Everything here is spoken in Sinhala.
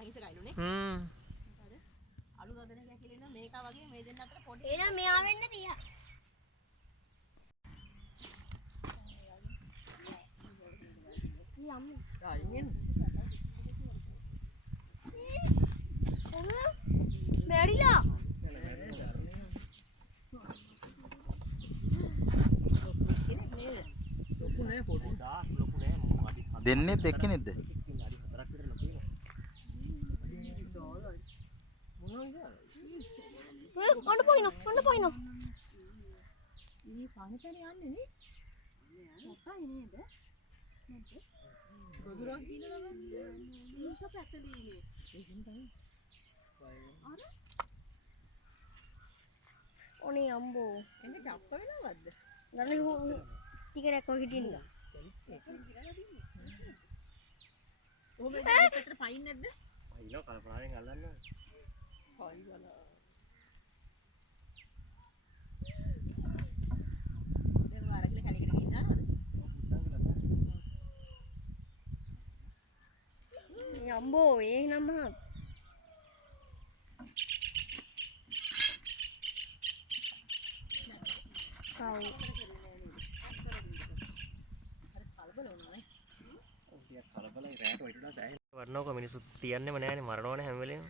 අහිංසකයිලුනේ. අලු රදන කියලා මේකා වගේ මේ දෙන්න අතර පොඩි. එහෙනම් මෙයා වෙන්න තියා. යම්. ආයෙත්. මෙරිලා. ලොකු නෑ පොඩි. ලොකු නෑ මම අඩි 4. දෙන්නේ දෙකෙනෙක්ද? අඩි 4ක් විතර ලොකු වෙනවා. කොන්න පොයිනෝ. ඊ පානිපැන යන්නේ නේ. මොකයි නේද? ගොදුරක් කියලා නම මේක පැතලීනේ. ඒකෙන් තමයි. අර ඔනේ අම්බෝ. එන්නේ චප්ප වෙනවද? ගන්න ටිකක් වගේ හිටින්න. ඔහොම මේකට පයින් නැද්ද? පයින්නවා කලපනාවෙන් අල්ලන්න. පයින් ගලා. දැන් වාරකල කලිකට ගිහින් අම්බෝ ඒ නම කලබලයි රැට වටිනවා සෑහෙන. වරනෝක මිනිස්සු තියන්නෙම නෑනේ මරනවනේ හැම වෙලේම.